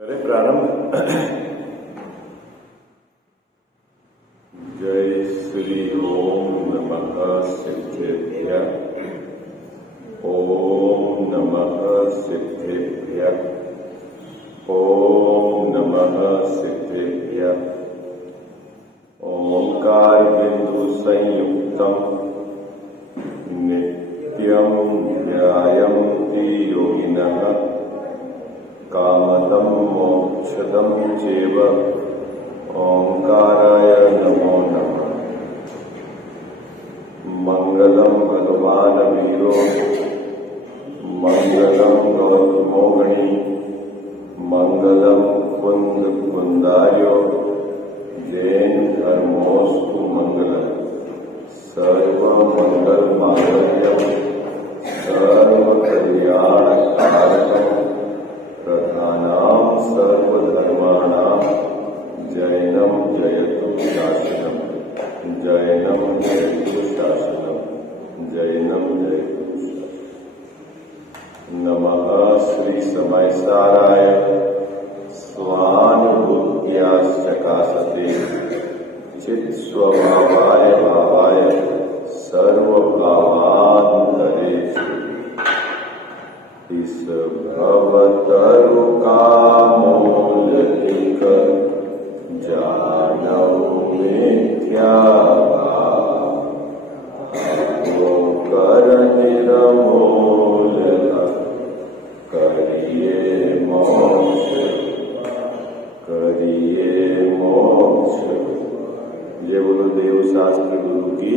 करें प्रारंभ। जय श्री ओम नमः सिद्धेभ्यः। ओम नमः सिद्धेभ्यः। ओम नमः सिद्धेभ्यः। ओंकार बिंदु संयुक्तम् नित्यं ध्यायन्ति योगिनः कामदं मोक्षदं चैव। ओंकाराय नमो नमः। मंगलम भगवान वीरो मंगलम गौतमोगणी मंगलम कुंद कुंदार्यो जैन धर्मोस्तु मंगलम। सर्वमंगल मांगल्यम सर्वकल्याणकारकम् प्रधानां सर्वधर्माणां जैनं जयतु शासनम्। जैनं जयतु शासनम्। जैनं जयतु शासनम्। नमः श्री समयसाराय स्वानुभूत्याश्चकासते चित्स्वभावाय भावाय सर्वभावान्तरेषु। इस भवतरु कामोललिक जानौ मिथ्या कर निरमोल करिए मोक्ष। करिए मोक्ष। जय बोलो देव शास्त्र गुरु की।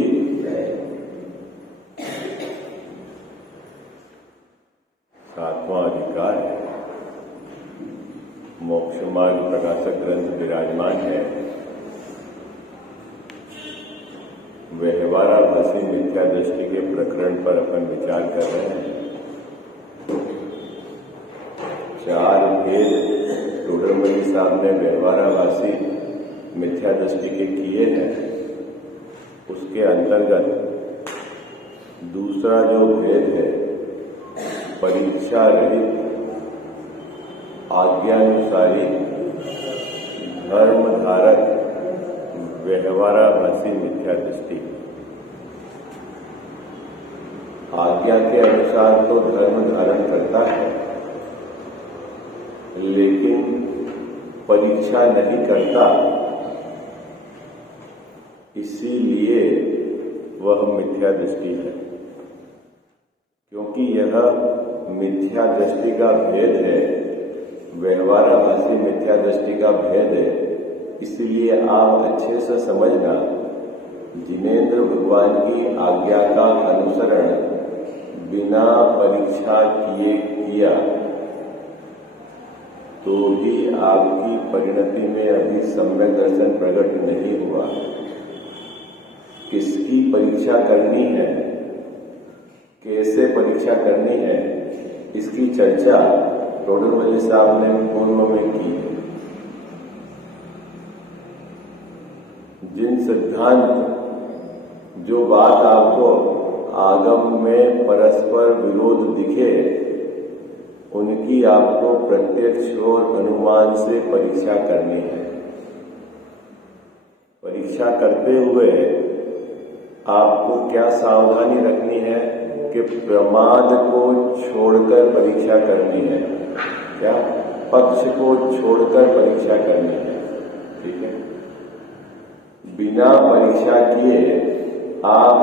सातवां अधिकार है। मोक्ष मार्ग प्रकाशक ग्रंथ विराजमान है। व्यवहाराभासी मिथ्या दृष्टि के प्रकरण पर अपन विचार कर रहे हैं। चार भेद टोडरमल साहब ने व्यवहाराभासी मिथ्या दृष्टि के किए हैं। उसके अंतर्गत दूसरा जो भेद है परीक्षा रहित आज्ञानुसारी धर्म धारक व्यवहाराभासी मिथ्या दृष्टि। आज्ञा के अनुसार तो धर्म धारण करता है लेकिन परीक्षा नहीं करता, इसीलिए वह मिथ्या दृष्टि है। क्योंकि यह मिथ्या दृष्टि का भेद है, व्यवहाराभासी मिथ्या दृष्टि का भेद है। इसलिए आप अच्छे से समझना, जिनेंद्र भगवान की आज्ञा का अनुसरण बिना परीक्षा किए किया तो भी आपकी परिणति में अभी सम्यक दर्शन प्रकट नहीं हुआ। किसकी परीक्षा करनी है, कैसे परीक्षा करनी है, इसकी चर्चा टोडरमल साहब ने पूर्व में की। जिन सिद्धांत जो बात आपको आगम में परस्पर विरोध दिखे उनकी आपको प्रत्यक्ष और अनुमान से परीक्षा करनी है। परीक्षा करते हुए आपको क्या सावधानी रखनी है कि प्रमाद को छोड़कर परीक्षा करनी है। क्या? पक्ष को छोड़कर परीक्षा करनी है। ठीक है। बिना परीक्षा किए आप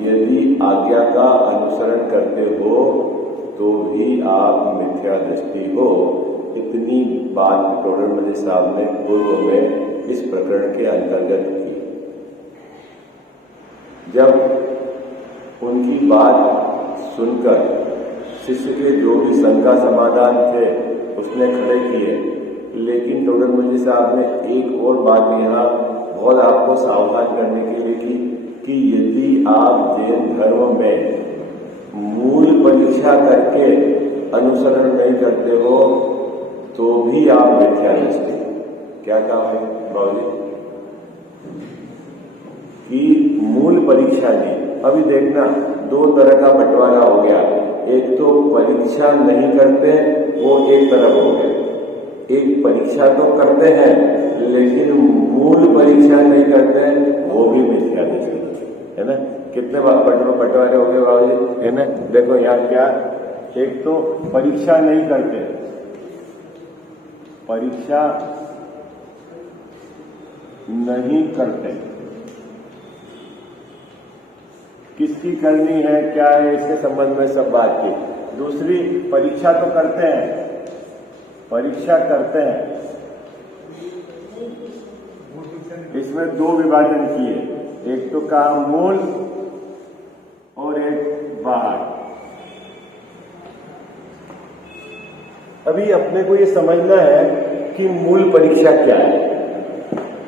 यदि आज्ञा का अनुसरण करते हो तो भी आप मिथ्या दृष्टि हो। इतनी बात टोडरमल साहब ने पूर्व में इस प्रकरण के अंतर्गत की। जब उनकी बात सुनकर शिष्य के जो भी शंका समाधान थे उसने खड़े किए, लेकिन टोडरमल साहब ने एक और बात यहाँ बहुत आपको सावधान करने के लिए की कि यदि आप जैन धर्म में मूल परीक्षा करके अनुसरण नहीं करते हो तो भी आप मिथ्या दृष्टि। क्या कहा है बाबूजी कि मूल परीक्षा दी। अभी देखना दो तरह का बंटवारा हो गया। एक तो परीक्षा नहीं करते वो एक तरफ हो गए, परीक्षा तो करते हैं लेकिन मूल परीक्षा नहीं करते, वो भी मिथ्या दृष्टि है ना। कितने बंटवारे हो गए बाबू जी, है ना। देखो यहाँ क्या, एक तो परीक्षा नहीं करते, परीक्षा नहीं करते, किसकी करनी है क्या है इसके संबंध में सब बात की। दूसरी, परीक्षा तो करते हैं, परीक्षा करते हैं, इसमें दो विभाजन किए, एक तो कहा मूल और एक बाहर। अभी अपने को ये समझना है कि मूल परीक्षा क्या है,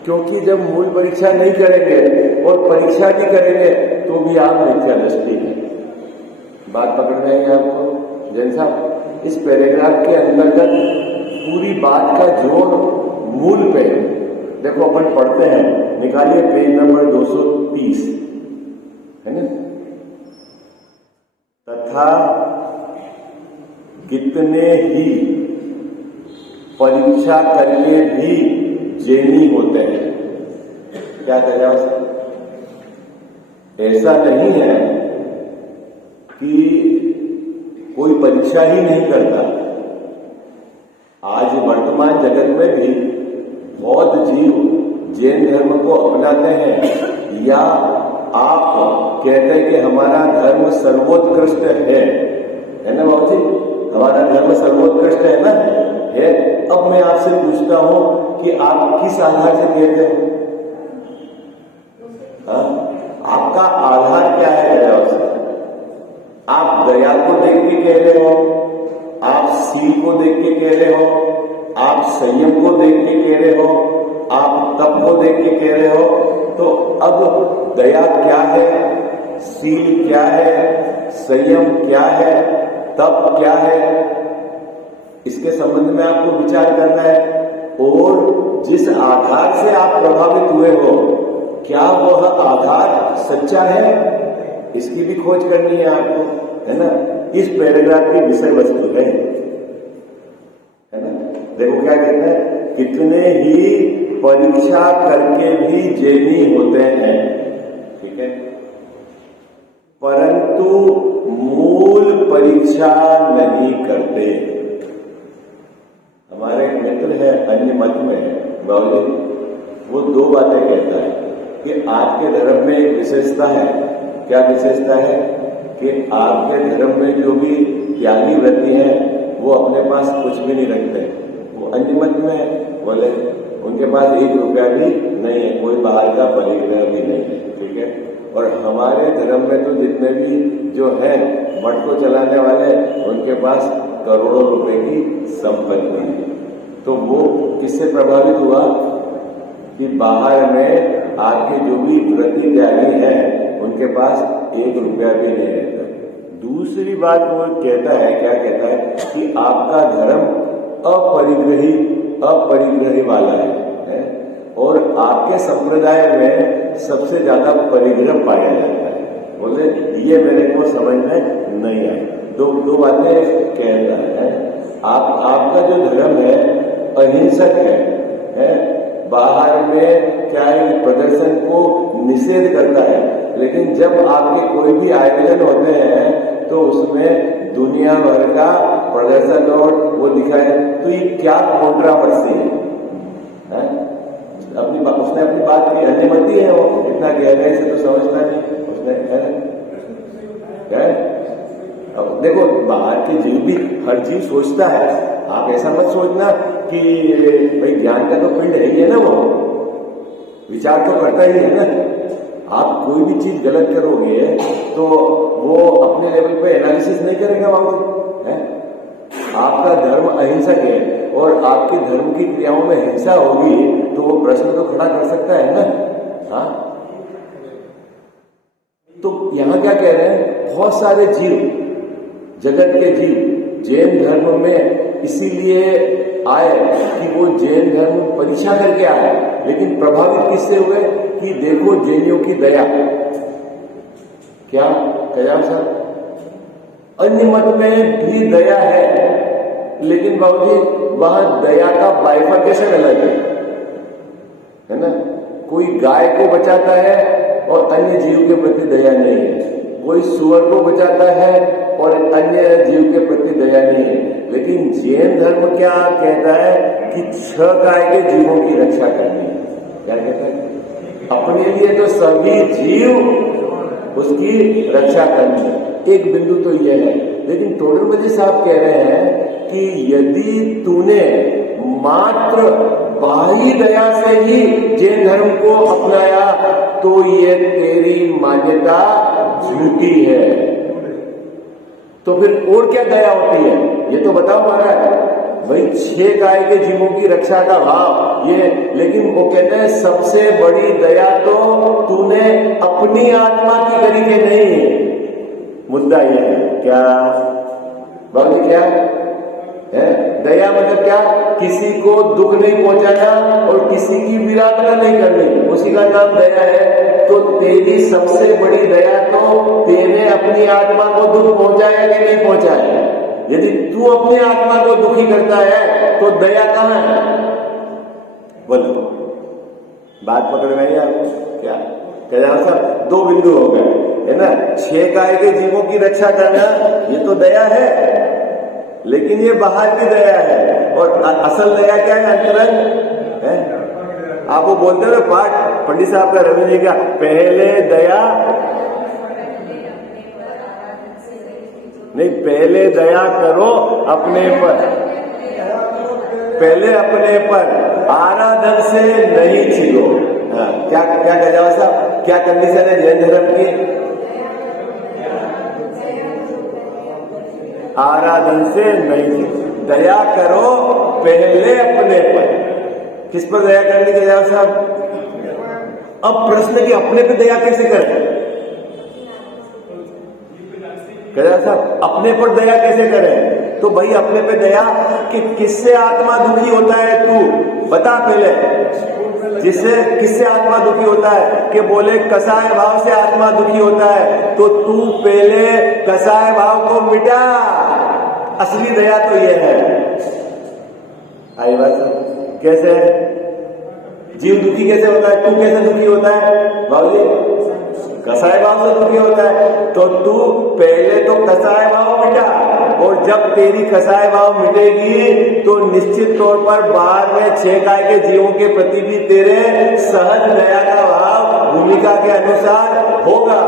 क्योंकि जब मूल परीक्षा नहीं करेंगे और परीक्षा नहीं करेंगे तो भी आप मिथ्या दृष्टि है। बात पकड़ में आएगी आपको जैन साहब। इस पैराग्राफ के अंतर्गत पूरी बात का जोर मूल पे है। देखो अपन पढ़ते हैं, निकालिए पेज नंबर 230, है ना। तथा कितने ही परीक्षा करके भी जैनी होते हैं। क्या कह रहा है? ऐसा नहीं है कि कोई परीक्षा ही नहीं करता। आज वर्तमान जगत में भी बहुत जीव जैन धर्म को अपनाते हैं, या आप कहते हैं कि हमारा धर्म सर्वोत्कृष्ट है ना बाबू जी, हमारा धर्म सर्वोत्कृष्ट है ना, है। अब मैं आपसे पूछता हूं कि आप किस आधार से कहते हैं? आपका आधार क्या है? आप दया को देख के कह रहे हो, आप सील को देख के कह रहे हो, आप संयम को देख के कह रहे हो, आप तप को देख के कह रहे हो। तो अब दया क्या है, सील क्या है, संयम क्या है, तप क्या है, इसके संबंध में आपको विचार करना है। और जिस आधार से आप प्रभावित हुए हो, क्या वह आधार सच्चा है, इसकी भी खोज करनी है आपको, है ना। इस पैराग्राफ की विषय वस्तु है ना। देखो क्या कहते हैं, कितने ही परीक्षा करके भी जैनी होते हैं, ठीक है, परंतु मूल परीक्षा नहीं करते। हमारे एक मित्र है अन्य मत में बाबू, वो दो बातें कहता है कि आपके धर्म में एक विशेषता है। क्या विशेषता है? कि आपके धर्म में जो भी त्यागी व्रती हैं वो अपने पास कुछ भी नहीं रखते। वो अन्य मत में बोले उनके पास 1 रुपया भी नहीं है, कोई बाहर का परिग्रह भी नहीं है, ठीक है। और हमारे धर्म में तो जितने भी जो है मठ को चलाने वाले, उनके पास करोड़ों रुपए की संपत्ति है। तो वो किससे प्रभावित हुआ कि बाहर में आपके जो भी व्रती त्यागी हैं उनके पास 1 रुपया भी नहीं रहता। दूसरी बात वो कहता है, क्या कहता है कि आपका धर्म अपरिग्रही वाला है, और आपके संप्रदाय में सबसे ज्यादा परिग्रह पाया जाता है। बोले ये मेरे को समझ में नहीं आई। दो बातें कहता है। आपका जो धर्म है अहिंसक है, बाहर में क्या है प्रदर्शन को निषेध करता है, लेकिन जब आपके कोई भी आयोजन होते हैं तो उसमें दुनिया भर का प्रदर्शन और वो दिखाए, तो ये क्या कॉन्ट्रावर्सी है? उसने अपनी बात की, अन्यमती है वो, इतना गहराई से तो समझता नहीं उसने, है। अब देखो बाहर के जीव भी हर चीज सोचता है। आप ऐसा मत सोचना कि भाई ज्ञान का तो पिंड है ही है ना, वो विचार तो करता ही है ना। आप कोई भी चीज गलत करोगे तो वो अपने लेवल पे एनालिसिस नहीं करेगा बाबू, है। आपका धर्म अहिंसक है और आपके धर्म की क्रियाओं में हिंसा होगी तो वो प्रश्न तो खड़ा कर सकता है ना। हाँ, तो यहां क्या कह रहे हैं, बहुत सारे जीव, जगत के जीव जैन धर्म में इसीलिए आए कि वो जैन धर्म परीक्षा करके आए, लेकिन प्रभावित किससे हुए कि देखो जैनियों की दया। क्या कया सर? अन्य मत में भी दया है, लेकिन बाबूजी वहां दया का बाइफर्केशन अलग है ना। कोई गाय को बचाता है और अन्य जीव के प्रति दया नहीं है, कोई सुअर को बचाता है और अन्य जीव के प्रति दया नहीं है। लेकिन जैन धर्म क्या कहता है कि 6 काय के जीवों की रक्षा करनी है। क्या कहता है? अपने लिए तो सभी जीव उसकी रक्षा करनी है। एक बिंदु तो यह है, लेकिन टोडरमल साहब कह रहे हैं कि यदि तूने मात्र बाह्य दया से ही जैन धर्म को अपनाया तो ये तेरी मान्यता झूठी है। तो फिर और क्या दया होती है ये तो बताओ महाराज। भाई 6 काय के जीवों की रक्षा का भाव ये, लेकिन वो कहते हैं सबसे बड़ी दया तो तूने अपनी आत्मा की करी के नहीं। मुद्दा यह है क्या बाबूजी, क्या है दया? मतलब क्या? किसी को दुख नहीं पहुंचाना और किसी की विराधना नहीं करनी, उसी का नाम दया है। तो तेरी सबसे बड़ी दया तो तेरे अपनी आत्मा को दुख पहुंचाया कि नहीं पहुंचाया? यदि तू अपनी आत्मा को दुखी करता है तो दया कहां है? बोलो, बात पकड़ में आई आपको? क्या कह साहब 2 बिंदु हो गए है ना। 6 काय के जीवों की रक्षा करना ये तो दया है, लेकिन ये बाहर की दया है। और असल दया क्या है? अंतरंग है। आप वो बोलते हो ना पाठ पंडित साहब का, रवि जी का, पहले दया नहीं, पहले दया करो अपने पर, पहले अपने पर, आराधन से नहीं छिलो। हाँ, क्या क्या कह जाओ साहब, क्या कंडीशन है जैन धर्म की? आराधन से नहीं, दया करो पहले अपने पर। किस पर दया करनी कह जाओ साहब? अब प्रश्न कि अपने पे दया कैसे करें? कह जाओ साहब अपने पर दया कैसे करें? तो भाई अपने पे दया कि किससे आत्मा दुखी होता है तू बता पहले। जिससे किससे आत्मा दुखी होता है? कि बोले कसाय भाव से आत्मा दुखी होता है, तो तू पहले कसाय भाव को मिटा। असली दया तो यह है। आई बात? कैसे जीव दुखी कैसे होता है? तू कैसे दुखी होता है बाबूजी? कसाय भाव से दुखी होता है। तो तू पहले तो कसाय भाव मिटा, और जब तेरी कसाय भाव मिटेगी तो निश्चित तौर पर बाहर में 6 काय के जीवों के प्रति भी तेरे सहज दया का भाव भूमिका के अनुसार होगा।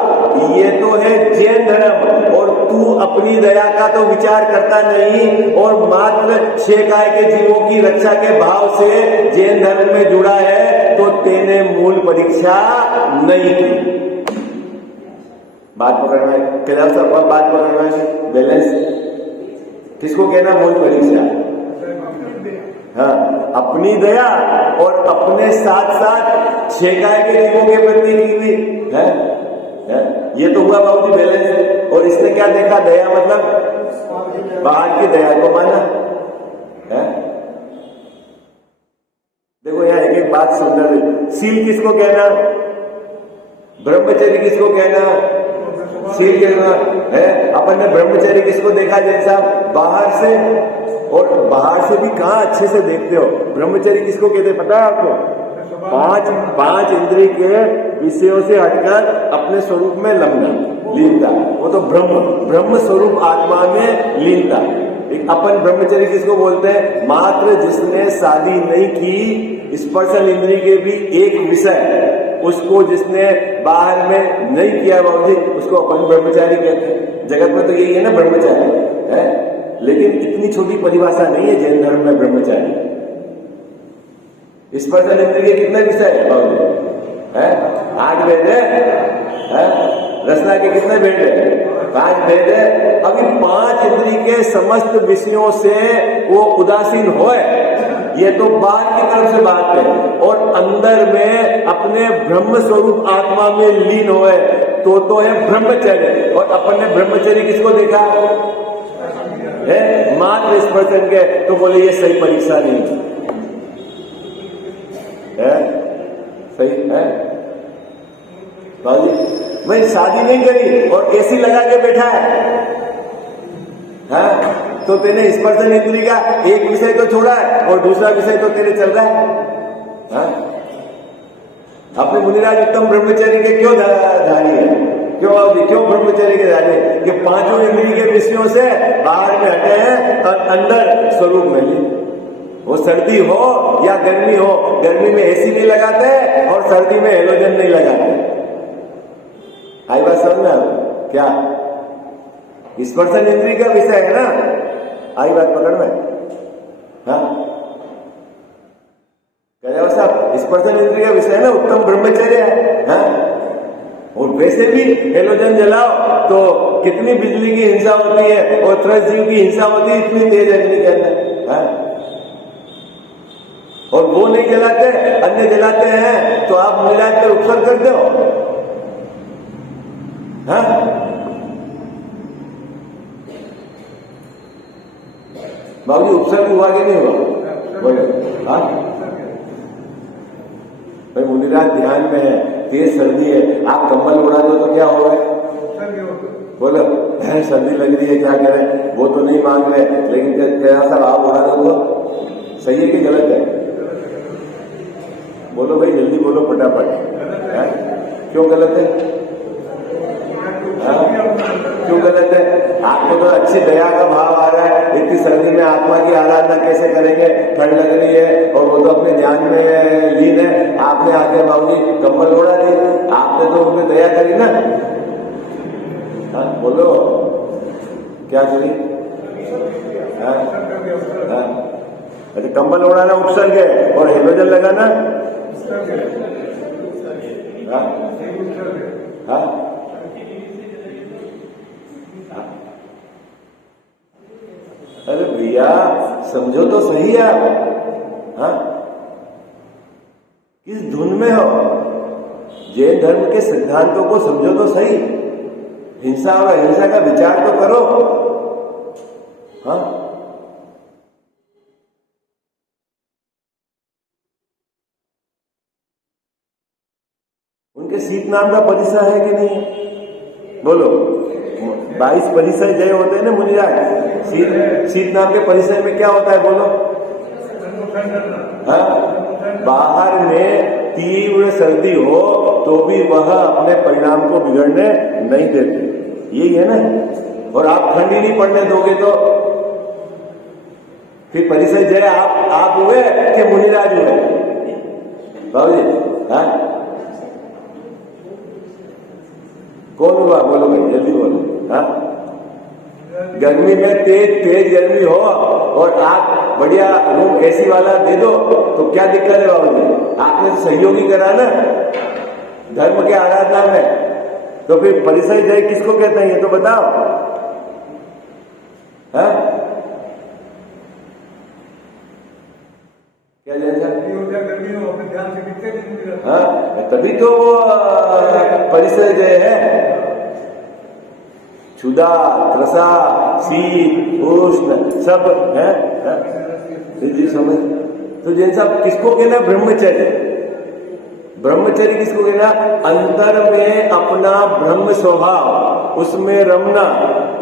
ये तो है जैन धर्म। और तू अपनी दया का तो विचार करता नहीं और मात्र 6 काय के जीवों की रक्षा के भाव से जैन धर्म में जुड़ा है, तो तेने मूल परीक्षा नहीं की। बात पकड़ना है कैलाश सर, बात पकड़ना है बैलेंस। किसको कहना मूल परीक्षा? हाँ, अपनी दया और अपने साथ साथ 6 काय के जीवों के प्रति भी है। ये तो हुआ बाबूजी बैलेंस। और इसने क्या देखा? दया मतलब बाहर की दया को माना है। देखो यहाँ एक एक बात सुंदर है। सील किसको कहना? ब्रह्मचर्य किसको कहना? सील कहना है। अपन ने ब्रह्मचर्य किसको देखा जैसा? बाहर से। और बाहर से भी कहां अच्छे से देखते हो? ब्रह्मचर्य किसको कहते पता है आपको? पांच इंद्रिय के विषयों से हटकर अपने स्वरूप में लीनता, वो तो ब्रह्म स्वरूप आत्मा में लीनता। अपन ब्रह्मचर्य किसको बोलते हैं? मात्र जिसने शादी नहीं की, स्पर्शन इंद्रिय के भी एक विषय, उसको जिसने बाहर में नहीं किया बाबूजी, उसको अपन ब्रह्मचारी कहते हैं। जगत में तो यही है ना ब्रह्मचारी है, लेकिन इतनी छोटी परिभाषा नहीं है जैन धर्म में ब्रह्मचारी। स्पर्शन इंद्रिय के कितने विषय है बाबूजी? 8 भेद है। रचना के कितने भेद है? 5 भेद है। अभी 5 इंद्रिय के समस्त विषयों से वो उदासीन होए, ये तो बाहर की तरफ से बात है। और अंदर में अपने ब्रह्म स्वरूप आत्मा में लीन होए तो है ब्रह्मचर्य। और अपन ने ब्रह्मचर्य किसको देखा है? मात्र स्पर्शन के। तो बोले ये सही परीक्षा नहीं है। सही है बाबूजी? मैं शादी नहीं करी और एसी लगा के बैठा है, हाँ? तो तेने स्पर्शन इंद्रिय का एक विषय तो छोड़ा है और दूसरा विषय तो तेरे चल रहा है। हाँ? अपने मुनिराज उत्तम ब्रह्मचर्य के क्यों धारी है? क्यों ब्रह्मचर्य के धारी है? कि पांचों इंद्रिय के विषयों से बाहर में हटे हैं और अंदर स्वरूप में ही। वो सर्दी हो या गर्मी हो, गर्मी में एसी नहीं लगाते और सर्दी में हेलोजन नहीं लगाते। आई बात समझ में? क्या स्पर्शन इंद्रिय का विषय है ना? आई बात पकड़ में? हाँ, साहब स्पर्शन इंद्रिय का विषय है ना, उत्तम ब्रह्मचर्य है। हाँ? और वैसे भी हेलोजन जलाओ तो कितनी बिजली की हिंसा होती है और त्रस्त जीव की हिंसा होती है इतनी तेज अग्नि के अंदर। हाँ? और वो नहीं जलाते, अन्य जलाते हैं, तो आप मुनिराज पर उपसर्ग करते हो। हाँ? बाबूजी उपसर्ग हुआ कि नहीं हुआ? बोले। हाँ? भाई मुनिराज ध्यान में है, तेज सर्दी है, आप कंबल उड़ा दो तो क्या होगा? बोलो सर्दी लग रही है क्या करें? वो तो नहीं मांग रहे, लेकिन तेरा सब आप उड़ा दो तो सही है कि गलत है? बोलो भाई जल्दी बोलो फटाफट। क्यों गलत है? क्यों गलत है? आपको तो अच्छी दया का भाव आ रहा है, इतनी सर्दी में आत्मा की आराधना कैसे करेंगे, ठंड लग रही है और वो तो अपने ध्यान में लीन है। आपने आके बाबूजी कंबल ओढ़ा दी, आपने तो उनमें दया करी ना। हाँ बोलो क्या करी? अच्छा कंबल ओढ़ाना उपसर्ग है और हेलोजन लगाना? हाँ? अरे भैया समझो तो सही है आप। हाँ? किस धुन में हो? जैन धर्म के सिद्धांतों को समझो तो सही। हिंसा और अहिंसा का विचार तो करो। हाँ? उनके शीत नाम का परिसर है कि नहीं? बोलो 22 परिसर जय होते हैं ना मुनिराज। शीत नाम के परिसर में क्या होता है? बोलो। हाँ? बाहर में तीव्र सर्दी हो तो भी वह अपने परिणाम को बिगड़ने नहीं देते, यही है ना। और आप ठंडी नहीं पड़ने दोगे तो फिर परिसर जय आप हुए कि मुनिराज हुए? बाबूजी हाँ कौन हुआ? बोलो भाई जल्दी बोलो। हाँ? गर्मी में तेज गर्मी हो और आप बढ़िया रूम एसी वाला दे दो तो क्या दिक्कत है बाबूजी? आपने तो सहयोगी करा ना धर्म के आराधना में। तो फिर परिसर जय किसको कहते हैं ये तो बताओ। हाँ? क्या जैसा? हाँ तभी तो वो परिसर जय है। क्षुधा त्रसा शीत उष्ण सब है। समझ तो जैसा किसको कहना? ब्रह्मचर्य। ब्रह्मचर्य किसको कहना? अंतर में अपना ब्रह्म स्वभाव, उसमें रमना,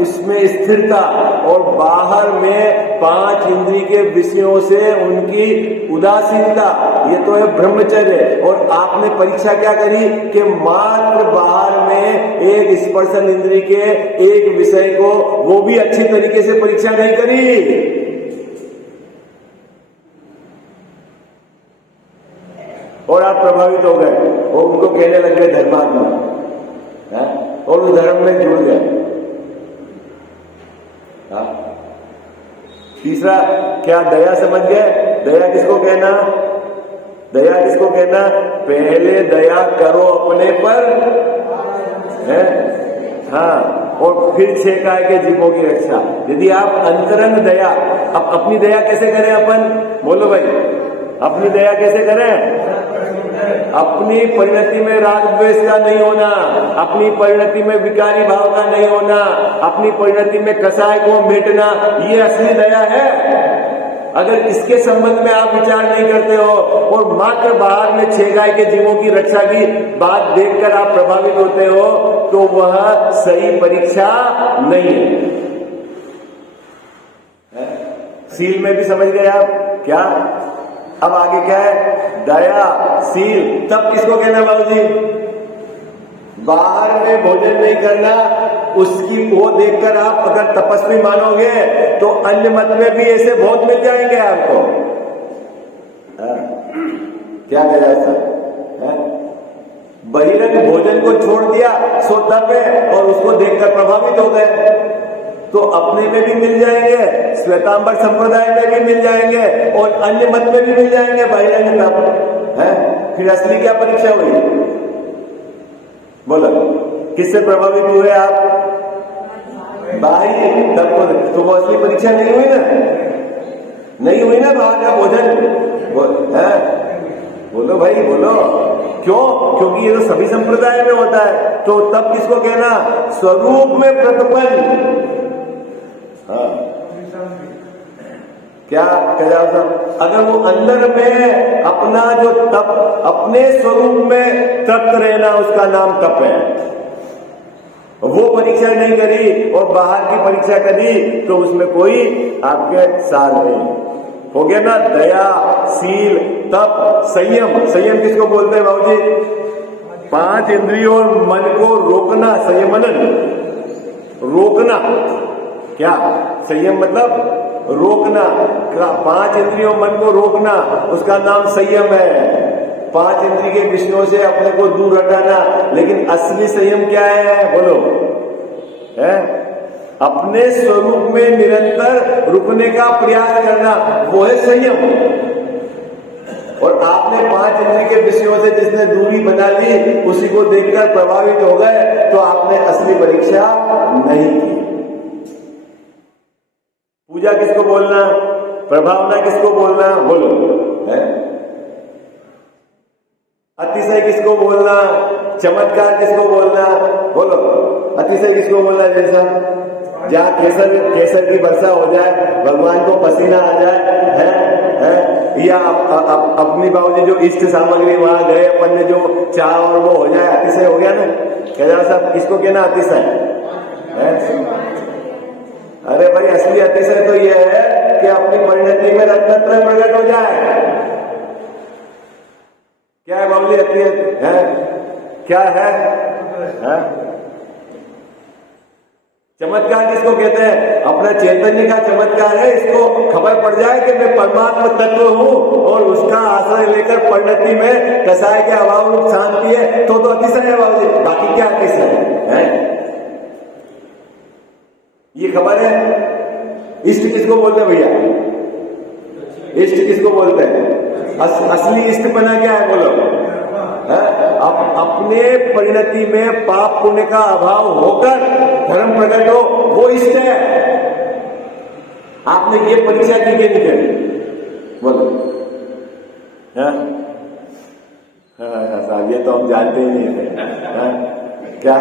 इसमें स्थिरता और बाहर में 5 इंद्रिय के विषयों से उनकी उदासीनता, ये तो है ब्रह्मचर्य। और आपने परीक्षा क्या करी कि मात्र बाहर में एक स्पर्शन इंद्रिय के एक विषय को वो भी अच्छी तरीके से परीक्षा नहीं करी। और आप प्रभावित हो गए और उनको कहने लग गए धर्मात्मा और उस धर्म में जुड़ गए। तीसरा क्या? दया समझ गए? दया किसको कहना? दया किसको कहना? पहले दया करो अपने पर है। हाँ? और फिर 6 काय के जीवों की रक्षा। यदि आप अंतरंग दया, अब अपनी दया कैसे करें अपन? बोलो भाई अपनी दया कैसे करें? अपनी परिणति में राग द्वेष का नहीं होना, अपनी परिणति में विकारी भाव का नहीं होना, अपनी परिणति में कसाय को मिटना, ये असली दया है। अगर इसके संबंध में आप विचार नहीं करते हो और मात्र बाहर में 6 गाय के जीवों की रक्षा की बात देखकर आप प्रभावित होते हो तो वह सही परीक्षा नहीं है। सील में भी समझ गए आप क्या? अब आगे क्या है? दया, सील। तप किसको कहना बाबू जी? बाहर में भोजन नहीं करना, उसकी वो देखकर आप अगर तपस्वी मानोगे तो अन्य मत में भी ऐसे बहुत मिल जाएंगे आपको। क्या कह रहा है? बहिरंग भोजन को छोड़ दिया सो तप है, और उसको देखकर प्रभावित हो गए तो अपने में भी मिल जाएंगे, श्वेतांबर संप्रदाय में भी मिल जाएंगे, और अन्य मत में भी मिल जाएंगे बहिरंग तप है। फिर असली क्या परीक्षा हुई? बोलो, किससे प्रभावित हुए आप? बाह्य तप को, तो वो असली परीक्षा नहीं हुई ना? नहीं हुई ना बाहर का भोजन है? बोलो भाई बोलो, क्यों? क्योंकि ये तो सभी संप्रदाय में होता है। तो तब किसको कहना? स्वरूप में प्रतिपन्न। हाँ, क्या कह रहा? अगर वो अंदर में अपना जो तप, अपने स्वरूप में तृप्त रहना, उसका नाम तप है। वो परीक्षा नहीं करी और बाहर की परीक्षा करी तो उसमें कोई आपके साथ नहीं। हो गया ना? दया, सील, तप, संयम। संयम किसको बोलते हैं बाबू जी? 5 इंद्रियों और मन को रोकना, संयमन। रोकना क्या? संयम मतलब रोकना। 5 इंद्रियों मन को रोकना, उसका नाम संयम है। 5 इंद्रिय के विषयों से अपने को दूर हटाना। लेकिन असली संयम क्या है? बोलो, है अपने स्वरूप में निरंतर रुकने का प्रयास करना, वो है संयम। और आपने 5 इंद्रिय के विषयों से जिसने दूरी बना ली, उसी को देखकर प्रभावित हो गए, तो आपने असली परीक्षा नहीं की। पूजा किसको बोलना? प्रभावना किसको बोलना? बोलो, है अतिशय किसको बोलना? चमत्कार किसको बोलना? बोलो, अतिशय किसको बोलना? जैसा जहाँ केसर की वर्षा हो जाए, भगवान को पसीना आ जाए, है या अपनी बाबूजी जो इष्ट सामग्री वहां गए अपन ने, जो चाह और वो हो जाए, अतिशय हो गया ना? कह साहब किसको कहना अतिशय है? अरे भाई, असली अतिशय तो यह है कि अपनी परिणति में रत्नत्रय प्रकट हो जाए। क्या है बाबूजी अतिशय? है क्या है? चमत्कार किसको कहते हैं? अपना चैतन्य का चमत्कार है। इसको खबर पड़ जाए कि मैं परमात्मा तत्व हूं और उसका आश्रय लेकर परिणति में कसाय के अभाव रूप शांति है, तो अतिशय है बाबूजी। बाकी क्या अतिशय है? ये खबर है। इष्ट किसको बोलते हैं भैया? इष्ट किसको बोलते हैं? असली इष्ट बना क्या है? बोलो, अपने परिणति में पाप पुण्य का अभाव होकर धर्म प्रकट हो, वो इष्ट है। आपने ये परीक्षा की कि नहीं करी? बोलो, साहब ये तो हम जानते ही नहीं थे। क्या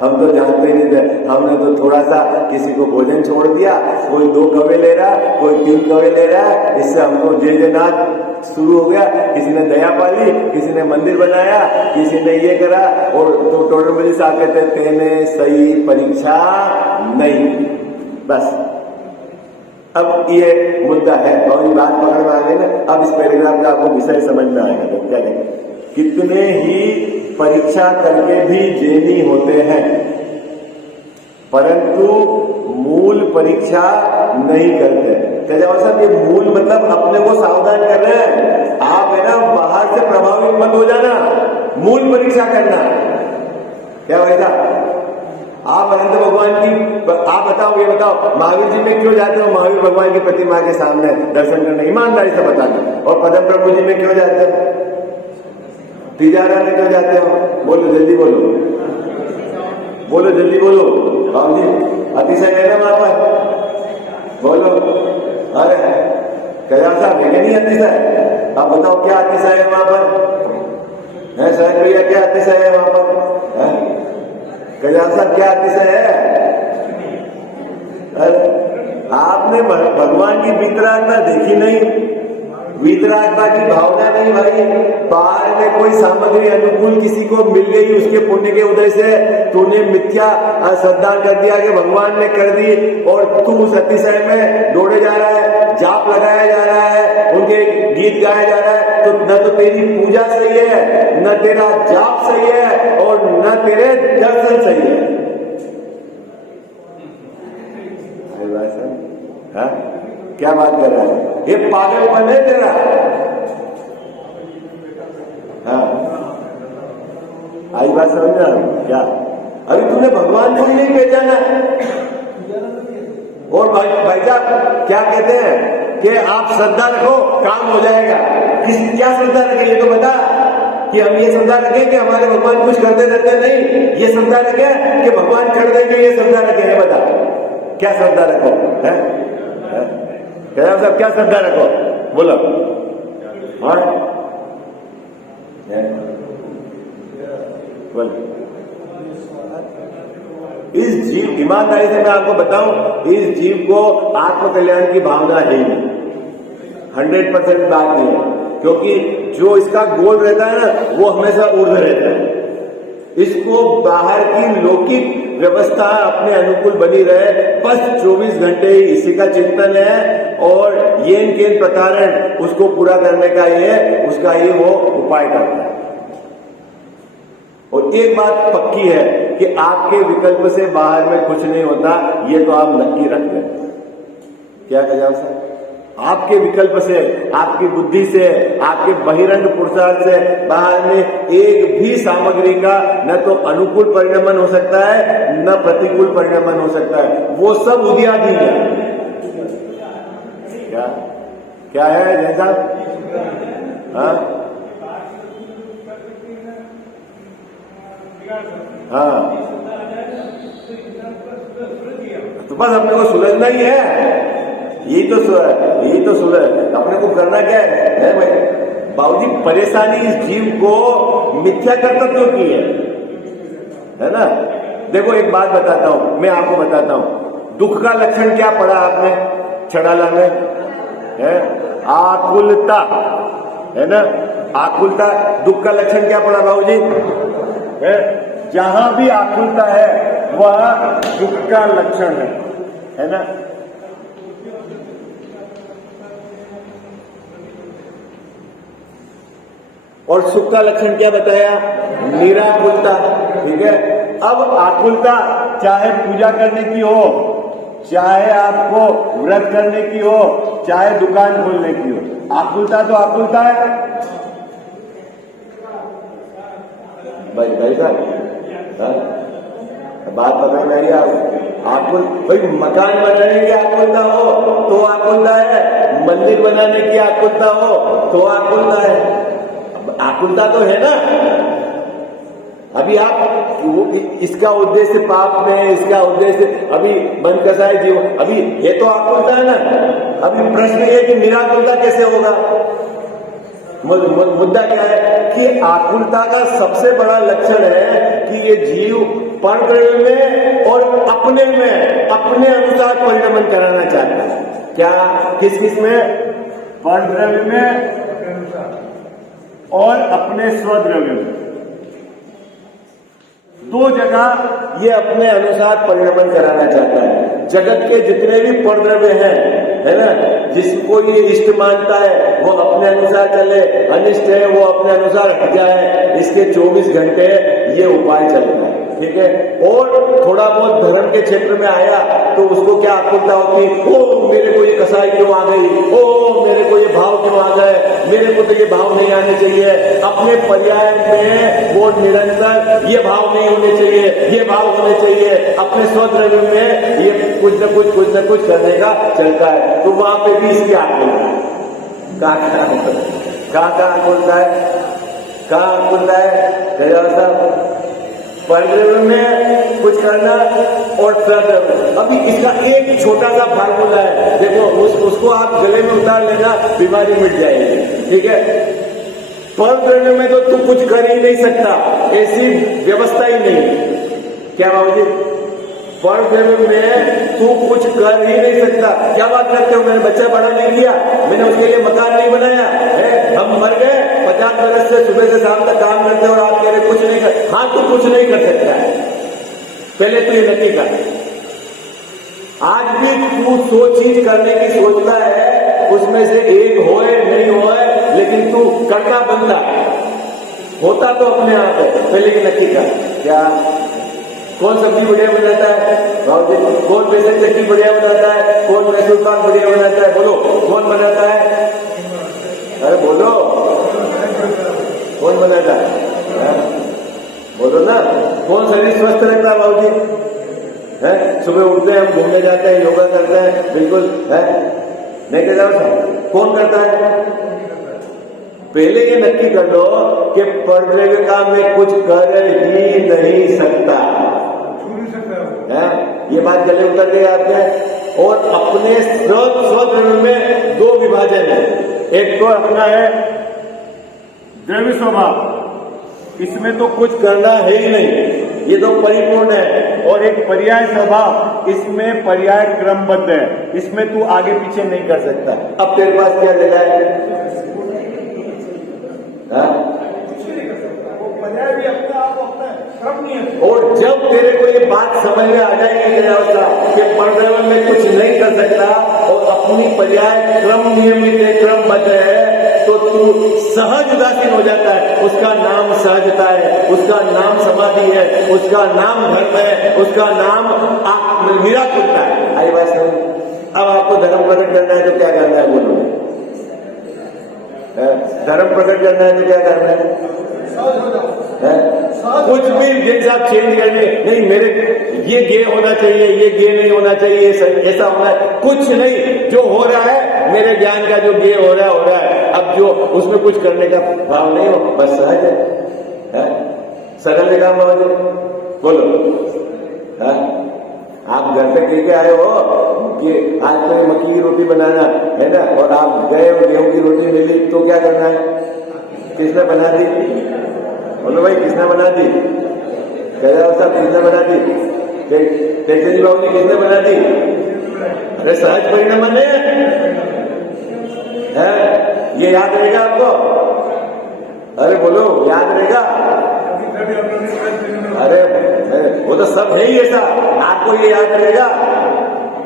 हम तो जानते ही नहीं थे? हमने तो थोड़ा सा किसी को भोजन छोड़ दिया, कोई 2 कवे ले रहा, कोई 3 कवे ले रहा है, इससे हमको जयनाथ शुरू हो गया। किसी ने दया पाली, किसी ने मंदिर बनाया, किसी ने ये करा, और तो टोटल मुझे साथ कहते तेने सही परीक्षा नहीं। बस अब ये मुद्दा है, बहुत बात पकड़ में आ गई ना। अब इस पैराग्राफ का आपको विषय समझ में आएगा। तो क्या कहेंगे? कितने ही परीक्षा करके भी जेनी होते हैं, परंतु मूल परीक्षा नहीं करते। साहब ये मूल मतलब अपने को सावधान कर रहे हैं आप, है ना? बाहर से प्रभावित मत हो जाना, मूल परीक्षा करना। क्या वैसा आप अनंत भगवान की, आप बताओ, ये बताओ, महावीर जी में क्यों जाते हो? महावीर भगवान की प्रतिमा के सामने दर्शन करने, ईमानदारी से बताना। और पदम प्रभु जी में क्यों जाते हो? तिजारा में क्यों जाते हो? बोलो जल्दी बोलो, बोलो जल्दी बोलो। बाबू जी अतिशय है ना वहां पर? बोलो। अरे कया साहब है नहीं अतिशय? आप बताओ क्या अतिशय है वहां पर? है शायद भैया, क्या अतिशय है वहां पर? कया साहब क्या अतिशय है? अरे आपने भगवान की वितरागता देखी नहीं, वीतरागता की भावना नहीं भाई। बाहर में कोई सामग्री अनुकूल किसी को मिल गई, उसके पुण्य के उदय से तूने मिथ्या श्रद्धा कर दिया कि भगवान ने कर दी, और तू उस अतिशय में दौड़े जा रहा है, जाप लगाया जा रहा है, उनके गीत गाया जा रहा है, तो न तो तेरी पूजा सही है, न तेरा जाप सही है, और न तेरे दर्शन सही है। हाँ? क्या बात कर रहा है? ये पागलपन है तेरा। हाँ, आई बात समझ रहा हूं क्या? अभी तूने भगवान को ही नहीं पहचाना। और भाई साहब क्या कहते हैं कि आप श्रद्धा रखो काम हो जाएगा। क्या श्रद्धा रखें ये तो बता, कि हम ये श्रद्धा रखें कि हमारे भगवान कुछ करते रहते नहीं, ये श्रद्धा रखें कि भगवान कर देंगे, ये श्रद्धा रखें, ये बता क्या श्रद्धा रखो है? साहब क्या श्रद्धा रखो बोलो। हाँ बोलो। इस जीव, ईमानदारी से मैं आपको बताऊं, इस जीव को आत्मकल्याण की भावना है ही नहीं, 100% बात नहीं है। क्योंकि जो इसका गोल रहता है ना, वो हमेशा ऊर्ध्व रहता है। इसको बाहर की लौकिक व्यवस्था अपने अनुकूल बनी रहे, बस 24 घंटे ही इसी का चिंतन है, और येन केन प्रतारण उसको पूरा करने का ये उसका ये वो उपाय करता है। और एक बात पक्की है कि आपके विकल्प से बाहर में कुछ नहीं होता, ये तो आप नक्की रख लें। क्या कहा सर? आपके विकल्प से, आपकी बुद्धि से, आपके बहिरंग पुरुषार्थ से बाहर में एक भी सामग्री का न तो अनुकूल परिणमन हो सकता है, न प्रतिकूल परिणमन हो सकता है। वो सब उद्यादी है। क्या क्या है जैसा? हाँ हाँ, तो बस अपने को सुलझना ही है। यही तो सुलझ अपने को करना क्या है भाई? बाबूजी परेशानी इस जीव को मिथ्या कर्तव्य की है ना? देखो एक बात बताता हूं, मैं आपको बताता हूं, दुख का लक्षण क्या पढ़ा आपने छड़ाला में? है आकुलता, है ना? आकुलता दुख का लक्षण क्या पढ़ा बाबूजी? है जहां भी आकुलता है वह दुख का लक्षण है ना? और सुख का लक्षण क्या बताया? निराकुलता। ठीक है, अब आकुलता चाहे पूजा करने की हो, चाहे आपको व्रत करने की हो, चाहे दुकान खोलने की हो, आकुलता तो आकुलता है भाई साहब। बात पता नहीं आप आकुल भाई, मकान बनाने की आकुलता हो तो आकुलता है, मंदिर बनाने की आकुलता हो तो आकुलता है। आकुलता तो है ना। अभी आप इसका उद्देश्य पाप में, इसका उद्देश्य अभी मन कसा है जीवन, अभी ये तो आकुलता है ना। अभी प्रश्न ये कि निराकुलता कैसे होगा? मुद्दा क्या है कि आकुलता का सबसे बड़ा लक्षण है कि ये जीव परद्रव्य में और अपने में अपने अनुसार परिणमन कराना चाहता है। क्या किस में? परद्रव्य में और अपने स्वद्रव्य में, दो जगह ये अपने अनुसार परिणमन कराना चाहता है। जगत के जितने भी परद्रव्य हैं, है ना, जिसको ये इष्ट मानता है वो अपने अनुसार चले, अनिष्ट है वो अपने अनुसार हट जाए, इसके 24 घंटे ये उपाय चलता है। ठीक है, और थोड़ा बहुत धर्म के क्षेत्र में आया तो उसको क्या आकुलता होती, ओ मेरे को ये कसाई क्यों आ गई, ओ मेरे को ये भाव क्यों आ गए, मेरे को तो ये भाव नहीं आने चाहिए। अपने पर्याय में वो निरंतर ये भाव नहीं होने चाहिए, ये भाव होने चाहिए। अपने स्वद्रव्य में ये कुछ न कुछ करने का चलता है। तो वहां पे भी इसकी आकुलता है। कहाँ आकुलता है? कहाँ आकुलता है? परद्रव्य में कुछ करना और स्वद्रव्य। अभी इसका एक छोटा सा फार्मूला है, देखो उसको आप गले में उतार लेना, बीमारी मिट जाएगी। ठीक है, परद्रव्य में तो तू कुछ कर ही नहीं सकता, ऐसी व्यवस्था ही नहीं। क्या बाबूजी? परद्रव्य में तू कुछ कर ही नहीं सकता। क्या बात करते हो? मैंने बच्चा बड़ा नहीं किया, मैंने उसके लिए मकान नहीं बनाया, 50 वर्ष से सुबह से शाम तक काम करते हो और आप कह रहे कुछ नहीं कर। हाँ, तू कुछ नहीं कर सकता है, पहले तू ये नक्की कर। आज भी तू 100 चीज करने की सोचता है, उसमें से एक होए नहीं होए, लेकिन तू करना बनता है, होता तो अपने आप है। पहले की नक्की कर। क्या कौन सब्जी बढ़िया बनाता है? कौन बेसन चटनी बढ़िया बनाता है? कौन मैसूर पाक बढ़िया बनाता है? बोलो, कौन बनाता है? अरे बोलो, कौन बनाता है? बोलो ना। कौन शरीर स्वस्थ रखता है बाबूजी? है, सुबह उठते हैं, हम घूमने जाते हैं, योगा करते हैं, बिल्कुल है, नहीं कर जाओ। कौन करता है? पहले ये नक्की कर लो कि पढ़ने का मैं कुछ कर ही नहीं सकता है। ये बात गले उतर गई आपके। और अपने स्वधर्म में 2 विभाजन है। एक तो अपना है द्रव्य स्वभाव, इसमें तो कुछ करना है ही नहीं, ये तो परिपूर्ण है। और एक पर्याय स्वभाव, इसमें पर्याय क्रमबद्ध है, इसमें तू आगे पीछे नहीं कर सकता। अब तेरे पास क्या जगह है? पर्याय भी अपना आप अपना क्रम नहीं है। और जब तेरे को ये बात समझ में आ जाएगी कि पर्यावरण में कुछ नहीं कर सकता और अपनी पर्याय क्रम नियमित है, क्रमबद्ध है, तो तू सहज उदासीन हो जाता है। उसका नाम सहजता है, उसका नाम समाधि है, उसका नाम धर्म है, उसका नाम निराकुलता है। आई बात समझ? अब आपको धर्म प्रकट करना है तो क्या करना है? बोलो, धर्म प्रकट करना है तो क्या करना है? कुछ भी जैसे आप चेंज करने नहीं, मेरे ये गे होना चाहिए, ये गे नहीं होना चाहिए, ऐसा होना है, कुछ नहीं। जो हो रहा है मेरे ज्ञान का, जो गे हो रहा है। अब जो उसमें कुछ करने का भाव नहीं हो, बस सहज है, सरल काम हो। बोलो, है? आप घर पे कह के आए हो कि आज तो मक्की की रोटी बनाना है ना, और आप गए और गेहूं की रोटी मिली, तो क्या करना है? किसने बना दी? बोलो भाई, किसने बना दी? साहब किसने बना दी? जी बाबू जी किसने बना दी? अरे सहज परिणाम है, ये याद रहेगा आपको? अरे बोलो, याद रहेगा? अरे वो तो सब है ही ऐसा, आपको ये याद रहेगा।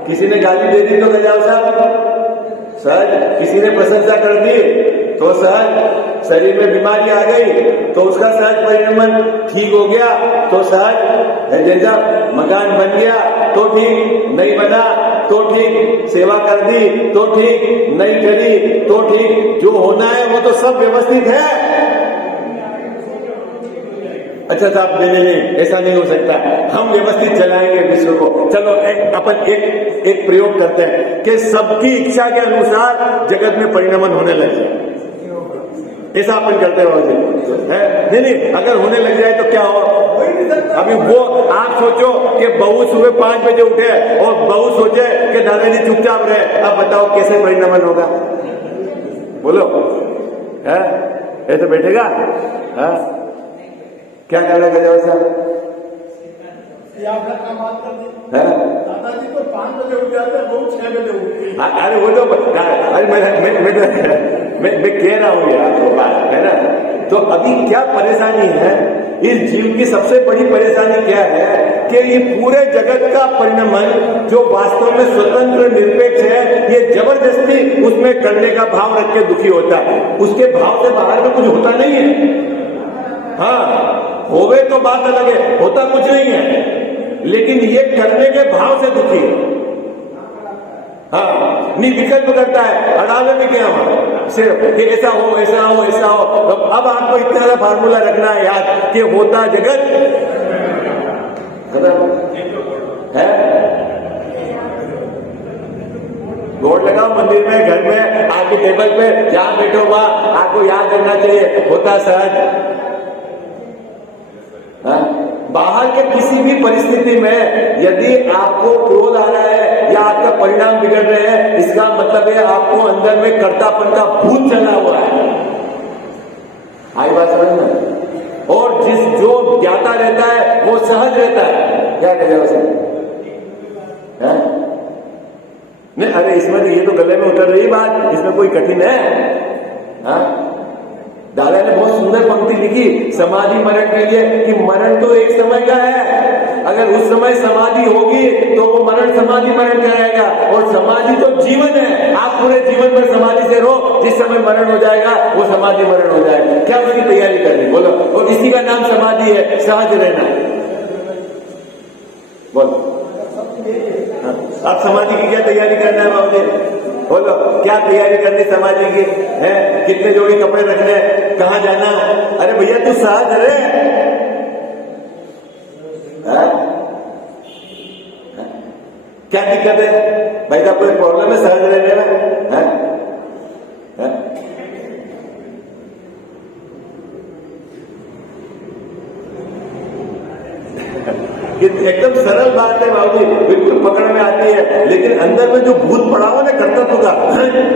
किसी ने गाली दे दी तो गजाव साहब सहज, किसी ने प्रशंसा कर दी तो सहज, शरीर में बीमारी आ गई तो उसका सहज परिणाम ठीक हो गया तो सहज, जैसा मकान बन गया तो ठीक, नहीं बना तो ठीक, सेवा कर दी तो ठीक, नहीं करी तो ठीक, जो होना है वो तो सब व्यवस्थित है। अच्छा साहब, नहीं, ऐसा नहीं हो सकता, हम व्यवस्थित चलाएंगे विश्व को। चलो अपन एक प्रयोग करते हैं कि सबकी इच्छा के अनुसार जगत में परिणमन होने लग जाए। ऐसा अपन करते हैं नहीं, अगर होने लग जाए तो क्या हो? अभी वो आप सोचो कि बहू सुबह 5 बजे उठे और बहू सोचे कि दादाजी चुपचाप रहे, अब बताओ कैसे परिणमन होगा? बोलो, है ऐसे बैठेगा? है क्या करना गया साहब? दादाजी तो 5 बजे उठ जाते हैं, बहुत 6 बजे उठते हैं। अरे वो तो अरे मैं कह रहा हूँ यार, तो बात है ना। तो अभी क्या परेशानी है? इस जीव की सबसे बड़ी परेशानी क्या है कि ये पूरे जगत का परिणमन जो वास्तव में स्वतंत्र निरपेक्ष है, ये जबरदस्ती उसमें करने का भाव रख के दुखी होता है। उसके भाव से बाहर में कुछ होता नहीं है। हाँ, होवे तो बात अलग है, होता कुछ नहीं है, लेकिन ये करने के भाव से दुखी है। हाँ, नहीं विकल्प करता है, अड़ावे में क्या हुआ सिर्फ कि ऐसा हो, ऐसा हो, ऐसा हो। अब आपको इतना सा फार्मूला रखना है याद कि होता जगत है। बोर्ड लगाओ मंदिर में, घर में, आपके टेबल पे जहां बैठो वहां आपको याद करना चाहिए, होता सहज। बाहर के किसी भी परिस्थिति में यदि आपको क्रोध आ रहा है या आपका परिणाम बिगड़ रहे हैं, इसका मतलब है आपको अंदर में कर्तापन का भूत चला हुआ है। आई बात समझ में? और जो ज्ञाता रहता है वो सहज रहता है। क्या कहेगा उसे? नहीं, अरे इसमें ये तो गले में उतर रही बात, इसमें कोई कठिन है? दादा ने लिखी समाधि मरण के लिए कि मरण तो एक समय का है, अगर उस समय समाधि होगी तो वो मरण समाधि मरण कहलाएगा, और समाधि तो जीवन है। आप पूरे जीवन भर समाधि से रहो, जिस समय मरण हो जाएगा वो समाधि मरण हो जाएगा। क्या उसकी तैयारी करनी, बोलो। और इसी का नाम समाधि है, सहज रहना। बोलो अब समाधि की क्या तैयारी करना है बाबू? बोलो क्या तैयारी करनी समाधि की है? कितने जोड़ी कपड़े रखने, कहां जाना? अरे भैया तू सहज रहे, क्या दिक्कत है भाई? साहब कोई प्रॉब्लम है सहज रहने में? एकदम सरल बात है बाबूजी, बिल्कुल पकड़ में आती है, लेकिन अंदर में जो भूत पड़ा हुआ ना कर्तव्य का,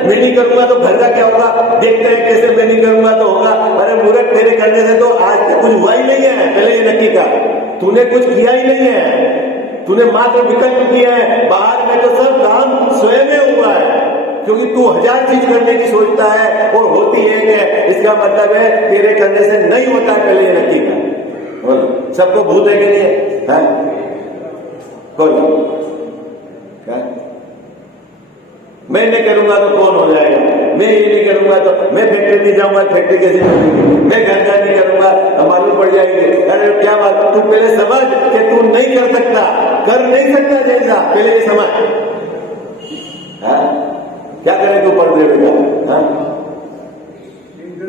मैं नहीं करूंगा तो घर का क्या होगा, देखते हैं कैसे मैं नहीं करूंगा तो होगा। अरे मूर्ख, तेरे करने से तो आज तक कुछ हुआ ही नहीं है। पहले ये नक्की का, तूने कुछ किया ही नहीं है, तूने मात्र विकल्प किया है। बाहर में तो सब काम स्वयं में हुआ है, क्योंकि तू 1000 चीज करने की सोचता है और होती एक है। इसका मतलब है तेरे करने से नहीं होता है। पहले ये नक्की का, सबको भूत है कि नहीं है? बोलो क्या? मैं नहीं करूंगा तो कौन हो जाएगा, मैं ये नहीं करूंगा तो मैं फैक्ट्री नहीं जाऊंगा, फैक्ट्री कैसे चलेगी, मैं घर का नहीं करूंगा, मालूम पड़ जाएंगे। अरे क्या बात, तू पहले समझ कि तू नहीं कर सकता, कर नहीं सकता जैसा, पहले ये समझ। क्या करे तू पढ़ देगा?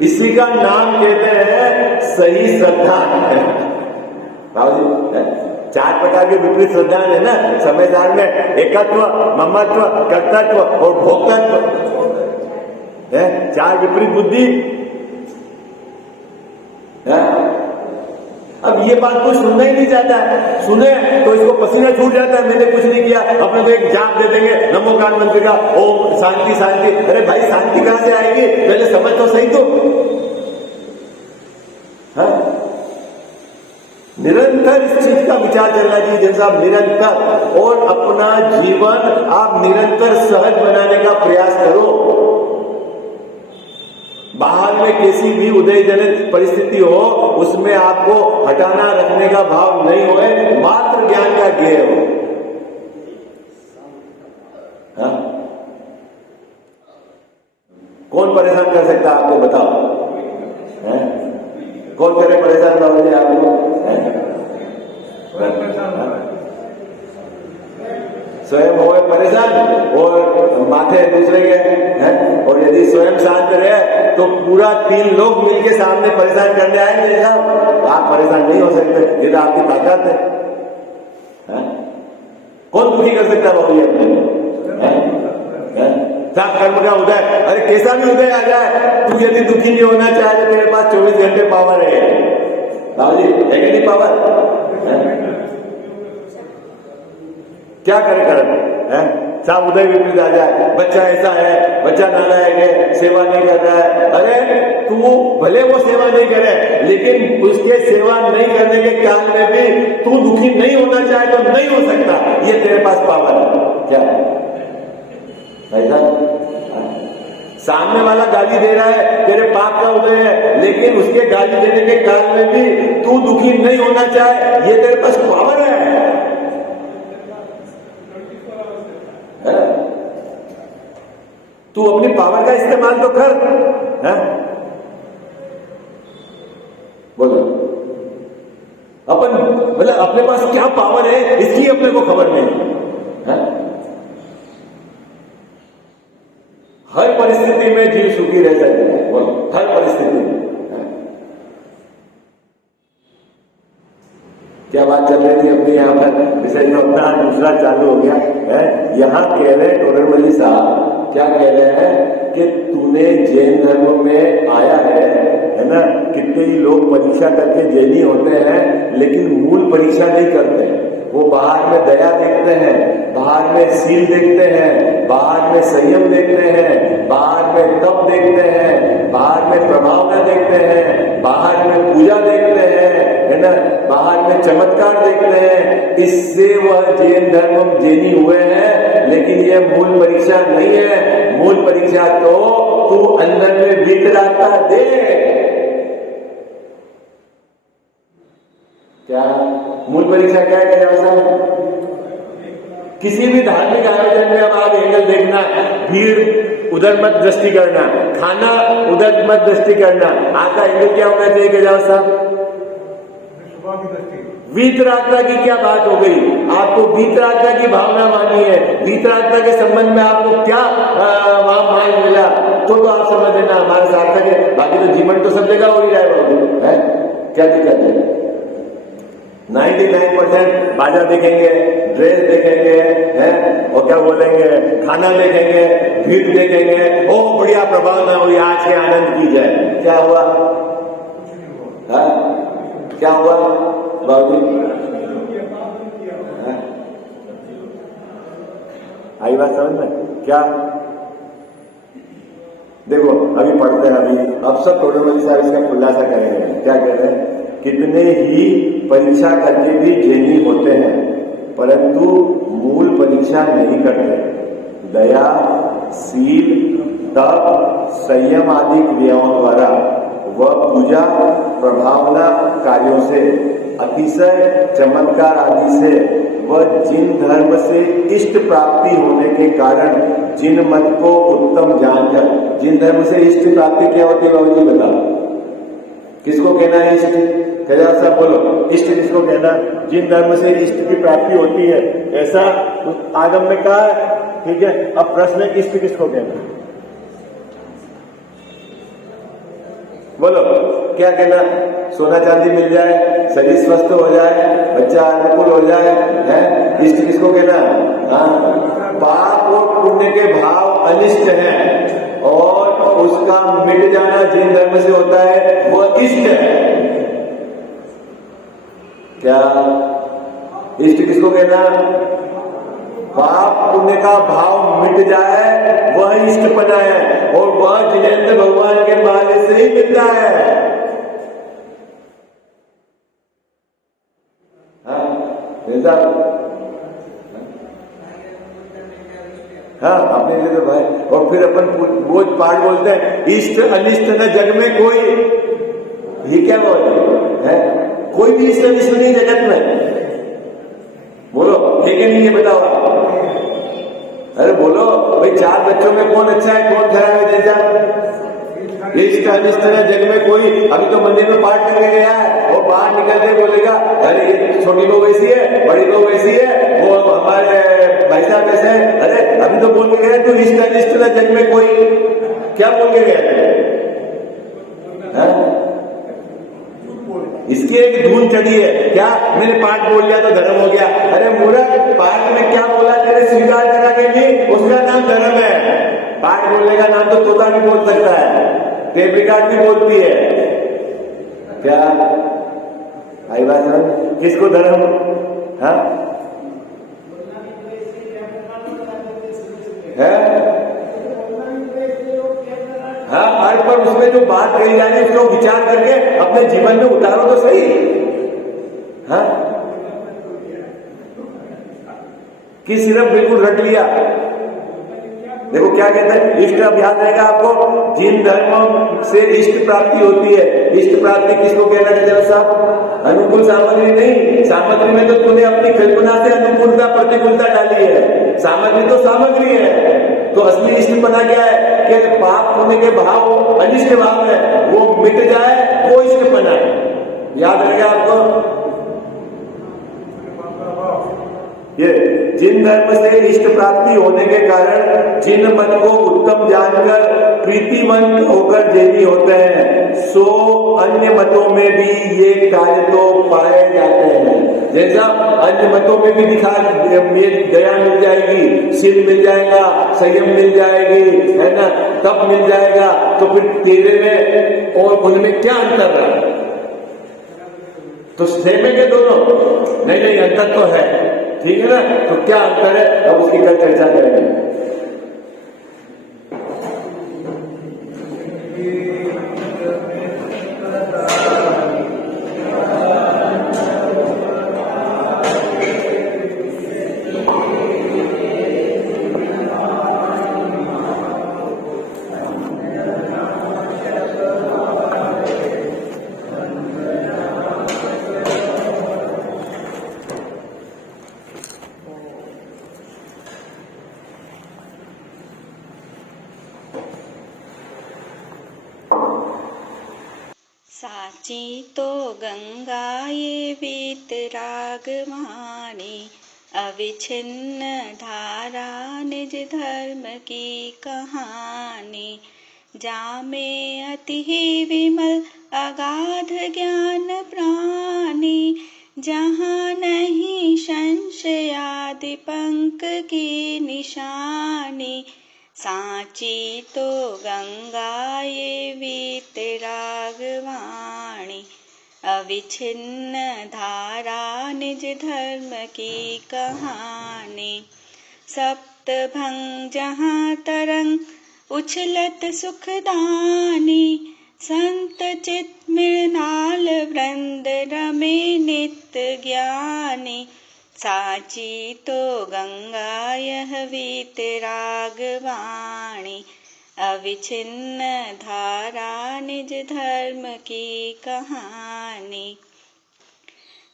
इसी का नाम कहते हैं सही श्रद्धा। 4 प्रकार के विपरीत श्रद्धा है ना संविधान में, एकत्व, ममत्व, कर्तृत्व और भोक्तत्व है। 4 विपरीत बुद्धि है। अब ये बात कोई सुनना ही नहीं चाहता है, सुने तो इसको पसीना छूट जाता है, मैंने कुछ नहीं किया, अपने को एक जाप दे देंगे नमोकार मंत्र का, ओम शांति शांति। अरे भाई शांति कहां से आएगी, पहले समझ तो सही। तो निरंतर इस चीज का विचार चलना चाहिए जैसे आप निरंतर, और अपना जीवन आप निरंतर सहज बनाने का प्रयास करो। बाहर में किसी भी उदयजनक परिस्थिति हो, उसमें आपको हटाना रखने का भाव नहीं होए, मात्र ज्ञान का ज्ञेय हो। कौन परेशान कर सकता है आपको, बताओ? कौन करे परेशान बाबूजी आपको? स्वयं हो परेशान और माथे दूसरे के हैं, और यदि स्वयं शांत रहे तो पूरा 3 लोग मिलके सामने परेशान करने आएंगे। आप परेशान नहीं हो सकते, ये तो आपकी ताकत है। कौन दुखी कर सकता है बाबू अपने? कर्म का उदय, अरे कैसा भी उदय आ जाए, तू यदि दुखी नहीं होना चाहे तो तेरे पास 24 घंटे पावर है बाबूजी, है कि नहीं पावर? क्या करे कर्म है? साहब उदय विपरीत आ जाए, बच्चा ऐसा है, बच्चा नालायक है, सेवा नहीं कर रहा है। अरे तू भले वो सेवा नहीं करे, लेकिन उसके सेवा नहीं करने के काल में भी तू दुखी नहीं होना चाहे तो नहीं हो सकता, ये तेरे पास पावर है। क्या ऐसा? सामने वाला गाली दे रहा है, तेरे पाप का उदय है, लेकिन उसके गाली देने के काल में भी तू दुखी नहीं होना चाहे, ये तेरे पास पावर है। तू अपनी पावर का इस्तेमाल तो कर। बोलो अपन, मतलब अपने पास क्या पावर है इसकी अपने को खबर नहीं है। हर परिस्थिति में जीव सुखी रह सकते हैं, बोलो हर परिस्थिति में। क्या बात चल रही थी अपने यहाँ पर, विषय में अपना दूसरा चालू हो गया है। यहाँ कह रहे टोडरमल साहब, क्या कह रहे हैं कि तूने जैन धर्म में आया है ना, कितने ही लोग परीक्षा करके जैनी होते हैं, लेकिन मूल परीक्षा नहीं करते हैं। वो बाहर में दया देखते हैं, बाहर में सील देखते हैं, बाहर में संयम देखते हैं, बाहर में तप देखते हैं, बाहर में प्रभावना देखते हैं, बाहर में पूजा देखते हैं, है ना, बाहर में चमत्कार देखते हैं। इससे वह जैन धर्म जैनी हुए हैं, लेकिन ये मूल परीक्षा नहीं है। मूल परीक्षा तो तू अंदर में विकरालता दे, क्या मूल परीक्षा क्या है साहब? किसी भी धार्मिक आयोजन में अब आप एंगल देखना, भीड़ उधर मत दृष्टि करना, खाना उधर मत दृष्टि करना, आपका एंगल क्या होना चाहिए कि साहब? वीतरागता की क्या बात हो गई? आपको वीतरागता की भावना मानी है, वीतरागता के संबंध में आपको क्या वहां मान मिला, तो आप समझ लेना हमारे सार्थक है। बाकी तो जीवन तो सब जगह हो ही रहा है बाबू, है क्या दिक्कत है? 99% बाजा देखेंगे, ड्रेस देखेंगे, हैं और क्या बोलेंगे, खाना देखेंगे, भीड़ देखेंगे, ओह बढ़िया प्रभाव ना हुई, आज के आनंद की जाए। क्या हुआ? क्या हुआ बाबूजी? आई बात समझ में? क्या देखो अभी पढ़ते हैं, अभी अब सब टोटल साहब इसका खुलासा करेंगे। क्या कहते हैं? कितने ही परीक्षा करके भी जैनी होते हैं परंतु मूल परीक्षा नहीं करते। दया, शील, तप, संयम आदि क्रियाओं द्वारा व पूजा प्रभावना कार्यों से, अतिशय चमत्कार आदि से व जिन धर्म से इष्ट प्राप्ति होने के कारण जिन मत को उत्तम जानकर, जिन धर्म से इष्ट प्राप्ति क्या होती है बाबूजी बताओ? किसको कहना है इष्ट? कैलाश साहब बोलो, इष्ट किसको कहना? जिन धर्म से इष्ट की प्राप्ति होती है, ऐसा आगम में कहा है, ठीक है। अब प्रश्न है इष्ट किसको कहना? बोलो क्या कहना? सोना चांदी मिल जाए, शरीर स्वस्थ हो जाए, बच्चा अनुकूल हो जाए, है इष्ट किसको कहना? हाँ, पाप और पुण्य के भाव अनिष्ट हैं और उसका मिट जाना जिन धर्म से होता है वो इष्ट है। क्या इष्ट किसको कहना? पाप पुण्य का भाव मिट जाए वह इष्ट बना है और वह जिनेंद्र भगवान के माले से ही मिलता है। हाँ अपने लिए तो भाई। और फिर अपन वो पाठ बोलते हैं, इष्ट अनिष्ट न जग में कोई, ये क्या बोलते हैं? कोई भी इष्ट अनिष्ट नहीं जगत में। बोलो लेकिन ये बताओ, अरे बोलो भाई, चार बच्चों में कौन अच्छा है कौन खराब है? जैसा इष्ट अनिष्ट न जग में कोई। अभी तो मंदिर में पाठ करके गया है और बाहर निकलते बोलेगा अरे ये छोटी लोग वैसी है, बड़ी लोग वैसी है, वो हमारे भाई साहब ऐसे है। अरे अभी तो बोल के गया तू इष्ट अनिष्ट न जग में कोई, क्या बोल के गया? इसकी एक धूल चढ़ी है, क्या मैंने पाठ बोल लिया तो धर्म हो गया? अरे मूर्ख, पाठ में क्या बोला तेरे स्वीकार करा के भी उसका नाम धर्म है। पाठ बोलने का नाम तो तोता भी बोल सकता है, टेप रिकॉर्ड भी बोलती है। क्या आई बात समझ? किसको धर्म? हाँ है हाँ, पर उसमें जो बात कही जा रही है उसको विचार करके अपने जीवन में उतारो तो सही। हाँ कि सिर्फ बिल्कुल रट लिया। देखो क्या कहते हैं, इष्ट अभ्यास रहेगा आपको, जिन धर्मों से इष्ट प्राप्ति होती है। इष्ट प्राप्ति किसको कहना चाहिए साहब? अनुकूल सामग्री नहीं, सामग्री में तो तूने अपनी कल्पना से अनुकूलता प्रतिकूलता डाली है, सामग्री तो सामग्री है। तो असली इष्ट बना क्या है कि पाप पुण्य के भाव अनिष्ट भाव है वो मिट जाए, वो इष्ट बना है। याद रहेगा आपको ये, जिन धर्म से इष्ट प्राप्ति होने के कारण जिन मत को उत्तम जानकर प्रीतिमंत होकर जैनी होते हैं, सो अन्य मतों में भी ये कार्य तो पाए जाते हैं। जैसा अन्य मतों में भी दिखा, दया मिल जाएगी, शील मिल जाएगा, संयम मिल जाएगी, है ना, तप मिल जाएगा, तो फिर तेरे में और उनमें क्या अंतर है? तो सेम है के दोनों? नहीं, अंतर तो है, ठीक है ना। तो क्या अंतर है अब उसकी कल चर्चा करेंगे। साची तो गंगा ये वीतराग वाणी, अविच्छिन्न धारा निज धर्म की कहानी। जामे अति ही विमल अगाध ज्ञान प्राणी, जहाँ नहीं संशयादि पंक की निशानी। साची तो गंगा ये वीतराग वाणी, अविच्छिन्न धारा निज धर्म की कहानी। सप्तभंग जहाँ तरंग उछलत सुखदानी, संत चित मृणाल वृंद रमे नित्य ज्ञानी। साची तो गंगा यह वीतराग वाणी, अविच्छिन्न धारा निज धर्म की कहानी।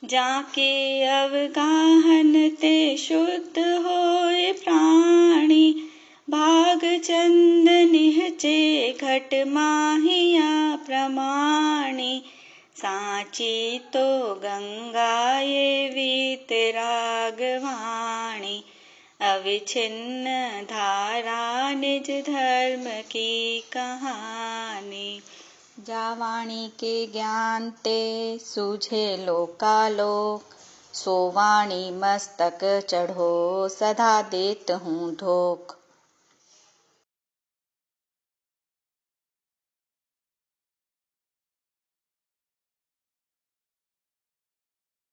जाके अवगाहन ते शुद्ध होए प्राणी, भाग चंद निहचे घट माहिया प्रमाणी। साची तो गंगा ये वीतराग वाणी, अविच्छिन्न धारा निज धर्म की कहानी। जा वाणी के ज्ञान ते सूझे लोकालोक, सो वाणी मस्तक चढ़ो सदा देत हूँ धोख।